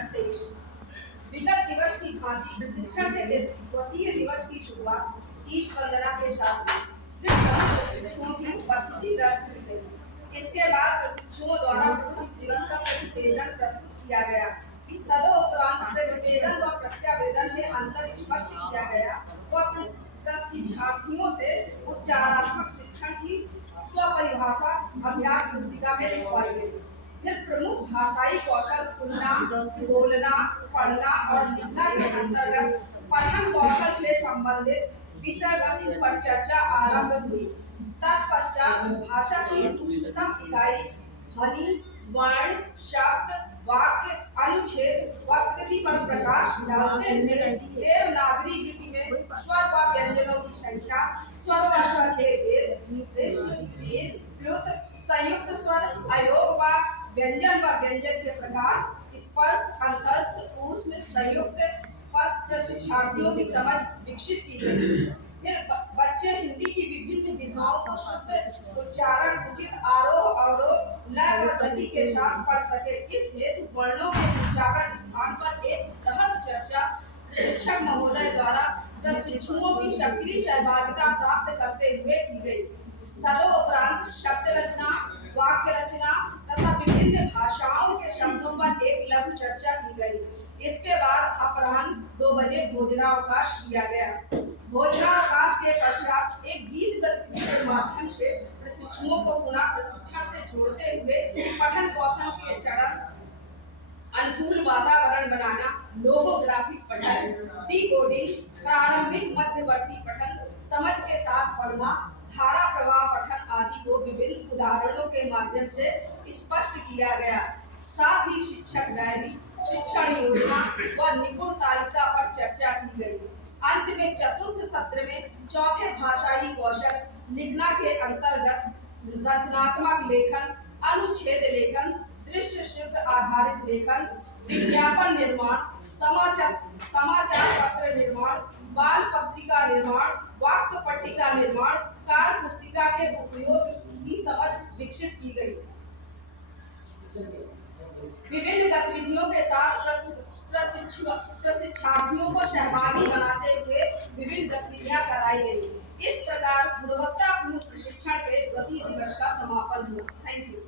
निर्देश। विगत दिवस की भांति प्रशिक्षण के दिन द्वितीय दिवस की शुरुआत ईश वंदना के साथ हुई। फिर सभी प्रशिक्षुओं की उपस्थिति दर्ज की गई। इसके बाद प्रशिक्षुओं द्वारा प्रथम दिवस का प्रतिवेदन प्रस्तुत किया गया। तदोपरांत प्रतिवेदन व प्रत्यावेदन में अंतर स्पष्ट किया गया व प्रशिक्षार्थियों से उपचारात्मक शिक्षण की स्वपरिभाषा अभ्यास पुस्तिका में लिखवाई गई। फिर प्रमुख भाषाई कौशल सुनना, बोलना, पढ़ना और लिखना के अंतर्गत पठन कौशल से संबंधित विषय वस्तु पर चर्चा आरंभ हुई। तत्पश्चात भाषा की सूक्ष्मतम इकाई ध्वनि, वर्ण, शब्द, वाक्य, अनुच्छेद व कृति पर प्रकाश डालते हुए देवनागरी लिपि में स्वर व व्यंजनों की संख्या, स्वर व स्वर के भेद, प्लुत, संयुक्त स्वर, अयोग व व्यंजन के प्रकार, स्पर्श, अंतस्थ, ऊष्म, संयुक्त पर प्रशिक्षार्थियों की समझ विकसित की गई। फिर बच्चे हिंदी की विभिन्न विधाओं को शुद्ध उच्चारण, उचित आरोह अवरोह, लय व गति के साथ पढ़ सके। इस हेतु वर्णों के उच्चारण स्थान पर एक बृहद चर्चा प्रशिक्षक महोदय द्वारा प्रशिक्षुओं की सक्रिय सहभागिता प्राप्त करते हुए की गई। तदोपरांत शब्द रचना, वाक्य रचना तथा विभिन्न भाषाओं के शब्दों पर एक लघु चर्चा की गई। इसके बाद अपराह्न 2 बजे भोजनावकाश किया गया। भोजनावकाश के पश्चात एक गीत गतिविधि के माध्यम से प्रशिक्षुओं को पुनः प्रशिक्षण से जोड़ते हुए पठन कौशल के चरण, अनुकूल वातावरण बनाना, लोगोग्राफिक पठन, डिकोडिंग, प्रारंभिक मध्यवर्ती पठन, समझ के साथ पढ़ना, धारा प्रवाह पठन आदि को विभिन्न उदाहरणों के माध्यम से स्पष्ट किया गया। साथ ही शिक्षक डायरी, शिक्षण योजना व निपुण तालिका पर चर्चा की गई। अंत में चतुर्थ सत्र में चौथे भाषाई कौशल लिखना के अंतर्गत रचनात्मक लेखन, अनुच्छेद लेखन, दृश्य शुद्ध आधारित लेखन, विज्ञापन निर्माण, समाचार पत्र निर्माण, बाल पत्रिका निर्माण, वाक्य पट्टिका निर्माण, कार्य पुस्तिका के उपयोग की समझ विकसित की गई। विभिन्न गतिविधियों के साथ प्रशिक्षार्थियों को सहभागी बनाते हुए विभिन्न गतिविधियां कराई गई। इस प्रकार गुणवत्तापूर्ण प्रशिक्षण के द्वितीय दिवस का समापन हुआ। Thank you.